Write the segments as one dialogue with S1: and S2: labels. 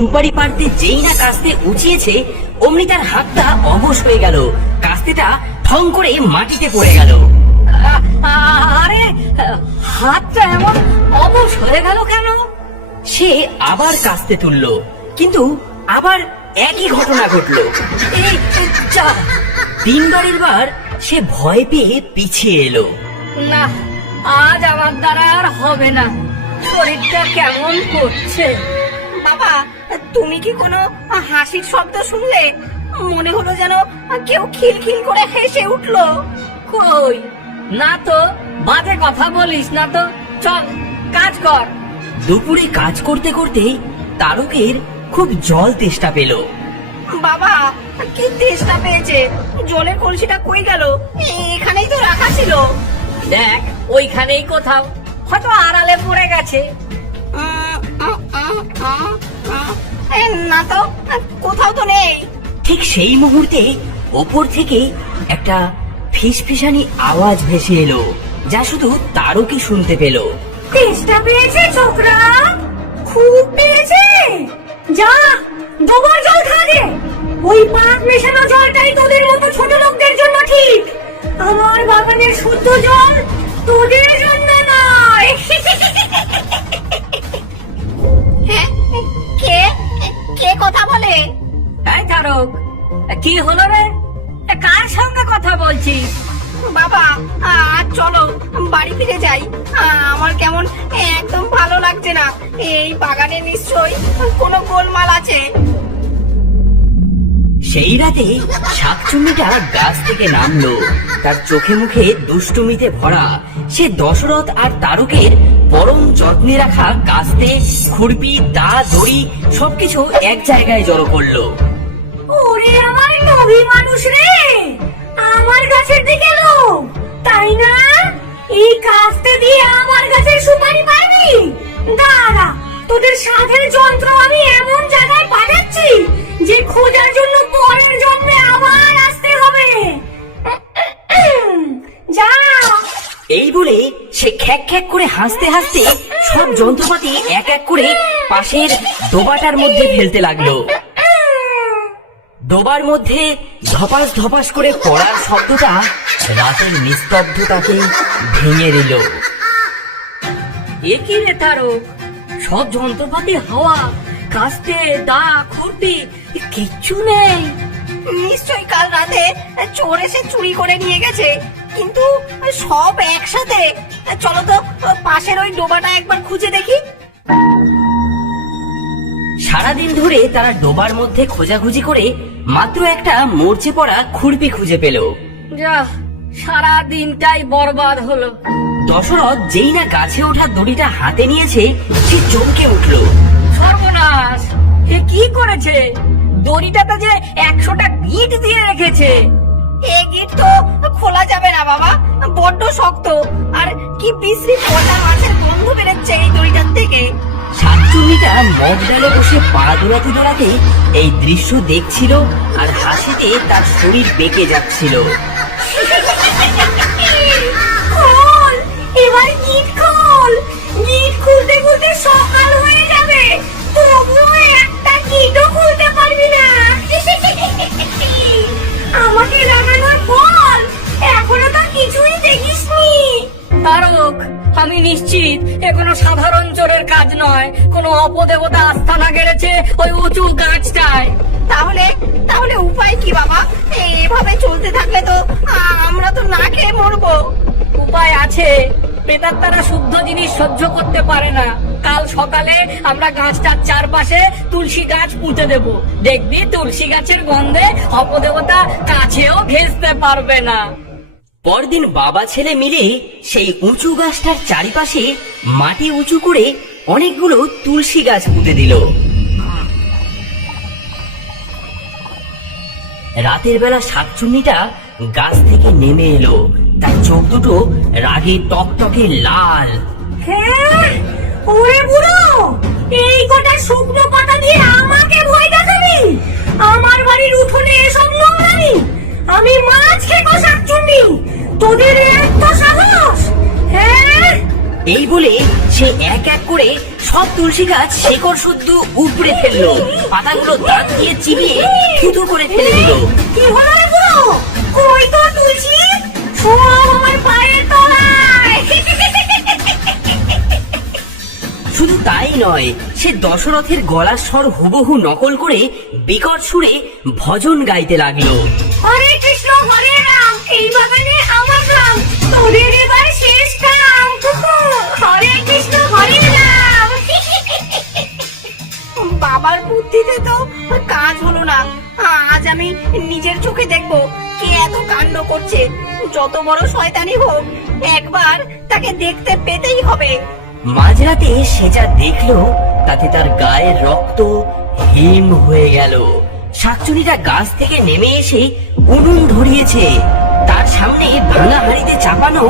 S1: সুপারি পাড়তে যেই না কাস্তে উঁচিয়েছে, অমনি তার হাতটা অবশ হয়ে গেল। কাস্তেটা ঠং করে মাটিতে পড়ে গেল।
S2: আরে, হাতটা এমন অবশ হয়ে গেল কেন?
S1: সে আবার কাস্তে তুলল, কিন্তু আবার একই ঘটনা ঘটলো। তিনবারের বার সে ভয় পেয়ে পিছিয়ে এলো।
S2: না, আজ আমার দ্বারা আর হবে না। শরীরটা কেমন করছে? বাবা তুমি কি কোনো হাসির শব্দ শুনলে? মনে হলো যেন কেউ খিলখিল করে হেসে উঠল। কই? না তো, বাজে কথা বলিস না তো। চল, কাজ কর।
S1: দুপুরে কাজ করতে করতে তারকের খুব জল তেষ্টা পেল।
S2: বাবা, কি তেষ্টা পেয়েছে? জলের কলসিটা কই গেল? এখানেই তো রাখা ছিল। দেখ, ওইখানেই কোথাও হয়তো আড়ালে পড়ে গেছে। না তো কোথাও তো নেই।
S1: ঠিক সেই মুহূর্তে ওপর থেকে একটা ফিসফিসানি আওয়াজ ভেসে এলো যা শুধু তারকই শুনতে পেল।
S3: তেষ্টা পেয়েছে ছোকরা! খুব পেয়েছে! যা জল খাগে ওই মেশানো জলটাই তোদের মতো ছোট লোকদের
S2: এ, কার সঙ্গে কথা বাবা চলো বাড়ি ফিরে যাই। আমার কেমন একদম ভালো লাগছে না। এই বাগানে নিশ্চয়ই কোনো গোলমাল আছে।
S1: সেই রাতে শাকচুন্নিটা গাছ থেকে নামলো। তার চোখে মুখে দুষ্টুমিতে ভরা। সে দশরথ আর তারকের পরম যত্নে রাখা কাস্তে খুরপি দা দড়ি সবকিছু এক জায়গায় জড়ো করল।
S3: ওরে আমার নবী মানুষ রে! আমার গাছের দিকে লোক তাই না? এই কাজটা দিয়ে আমার গাছের সুপারি পাইনি? দাঁড়া, তোদের সাধের যন্ত্র আমি এমন জায়গায় পাঠাচ্ছি যে খোঁজার জন্য পরের জন্মে আবার আসতে হবে। যা।
S1: এই বলে সে খ্যাক খ্যাক করে হাসতে হাসতে সব যন্ত্রপাতি এক এক করে পাশের ডোবাটার মধ্যে ফেলতে লাগল। ডোবার মধ্যে ধপাস ধপাস করে পড়ার শব্দটা রাতের নিস্তব্ধতাকে ভেঙে দিল।
S2: এ কি রে তারক? সব যন্ত্রপাতি, হাওয়া, কাস্তে, দা, খুরপি, কিচ্ছু নেই। নিশ্চয়ই কাল রাতে চোর এসে চুরি করে নিয়ে গেছে। কিন্তু সব একসাথে। চলো তো পাশের ওই ডোবাটা একবার খুঁজে দেখি।
S1: সারাদিন ধরে তারা ডোবার মধ্যে খোঁজাখুঁজি করে মাত্র একটা মরচে পড়া খুরপি খুঁজে পেল।
S2: যা সারা দিনটাই বরবাদ হলো।
S1: দশরথ যেই না গাছে ওঠা দড়িটা হাতে নিয়েছে সে চমকে উঠল।
S2: সর্বনাশ এ কি করেছে? দড়িটাতে যে একশোটা গিট দিয়ে রেখেছে। এ গিট তো খোলা যাবে না বাবা। বড্ড শক্ত। আর কি বিশ্রী পচা মাছের গন্ধ বেরোচ্ছে এই দড়িটার থেকে।
S1: শাকচুন্নিটা মগ ডালে বসে পা দোলাতে দোলাতে এই দৃশ্য দেখছিল আর হাসিতে তার শরীর বেঁকে যাচ্ছিল।
S3: এবার গিট খোল। গিট খুলতে খুলতে সকাল হয়ে যাবে। তবুও একটা গিটও খুলতে পারবি না। আমাকে লাগানোর
S2: তারক আমি নিশ্চিত এ কোনো সাধারণ চোরের কাজ নয়। কোনো অপদেবতা আস্থানা গেড়েছে ওই উঁচু গাছটায়। তাহলে তাহলে উপায় কি বাবা? এভাবে চলতে থাকলে তো আমরা তো না খেয়ে মরবো। উপায় আছে। প্রেতাত্মারা শুদ্ধ জিনিস সহ্য করতে পারে না। কাল সকালে আমরা গাছটার চারপাশে তুলসী গাছ পুঁতে দেব। দেখবি তুলসী গাছের গন্ধে অপদেবতা কাছেও ঘেঁচতে পারবে না।
S1: পরদিন বাবা ছেলে মিলে সেই উঁচু গাছটার চারিপাশে মাটি উঁচু করে অনেকগুলো তুলসী গাছ পুঁতে দিল। রাতের বেলা শাকচুন্নিটা গাছ থেকে নেমে এলো। তার চোখ দুটো রাগে টকটকে লাল।
S3: হ্যাঁ ওরে বুড়ো, এই কটা শুকনো পাতা দিয়ে আমাকে ভয় দেখাবি? আমার বাড়ির উঠোনে এসব নোংরামি। আমি মাছ খেকো শাকচুন্নি। তোদের এত সাহস? হ্যাঁ?
S1: এই বলে সে এক এক করে সব তুলসী গাছ শেকড় শুদ্ধ উপড়ে ফেলল। পাতাগুলো দাঁত দিয়ে চিবিয়ে থুতু করে ফেলে দিল।
S3: কি হলো কই তো তুলসী? সব আমার পায়ের তলায়।
S1: শুধু তাই নয় সে দশরথের গলার স্বর হুবহু নকল করে বিকট সুরে ভজন গাইতে লাগল।
S3: হরে কৃষ্ণ হরে এই বাগানে আমার গ্রাম তোদের এবার শেষ কাম হরে কৃষ্ণ, হরে রাম।
S2: বাবার বুদ্ধিতে তো কাজ হলো না। আজ আমি নিজের চোখে দেখব কে এত কাণ্ড করছে। যত বড় শয়তানি হোক, একবার তাকে দেখতে পেতেই হবে।
S1: মাঝরাতে সে যা দেখল, তাতে তার গায়ের রক্ত হিম হয়ে গেল। শাকচুনিটা গাছ থেকে নেমে এসে উনুন ধরিয়েছে। তার সামনে ভাঙা হাড়িতে চাপানো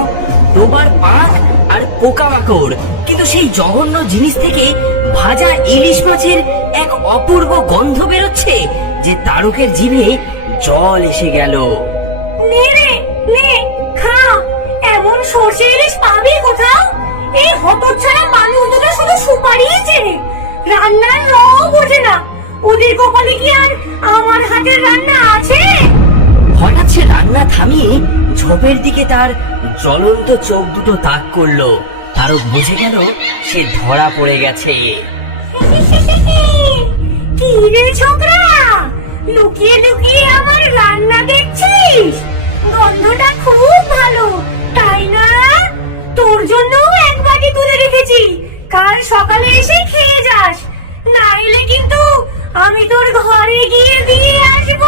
S1: ডোবার পাক আর পোকামাকড় কিন্তু সেই জঘন্য জিনিস থেকে ভাজা ইলিশ মাছের এক অপূর্ব গন্ধ বেরোচ্ছে যে তারকের জিভে জল এসে গেল।
S3: নে রে, নে, খা। এমন সর্ষে ইলিশ পাবি কোথাও? এই হতচ্ছাড়া মানুষ দুটো শুধু সুপারিই রান্নার রও বোঝে না। ওদের কপালে কি আর আমার হাতের রান্না আছে?
S1: ঝোপের দিকে তার জ্বলন্ত চোখ দুটো তাক করল। তারক বুঝে গেল সে ধরা পড়ে গেছে।
S3: কি রে ছোকরা? লুকিয়ে লুকিয়ে আমার রান্না দেখছিস? গন্ধটা খুব ভালো, তাই না? তোর জন্য এক বাটি তুলে রেখেছি। কাল সকালে এসে খেয়ে যাস। নাইলে কিন্তু আমি তোর ঘরে গিয়ে দিয়ে আসব।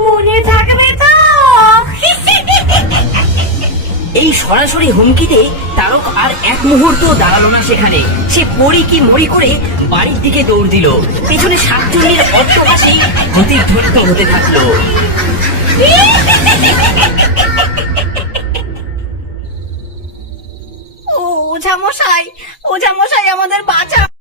S3: মনে থাকবে তো?
S1: এই সরাসরি হুমকিতে তারক আর এক মুহূর্ত দাঁড়াল না সেখানে। সে পড়ি কি মরি করে বাড়ির দিকে দৌড় দিল। পেছনে সাতচল্লির অট্টহাসি প্রতিধ্বনিত হতে থাকল।
S2: ও ওঝা মশাই ওঝা মশাই, আমাদের বাঁচা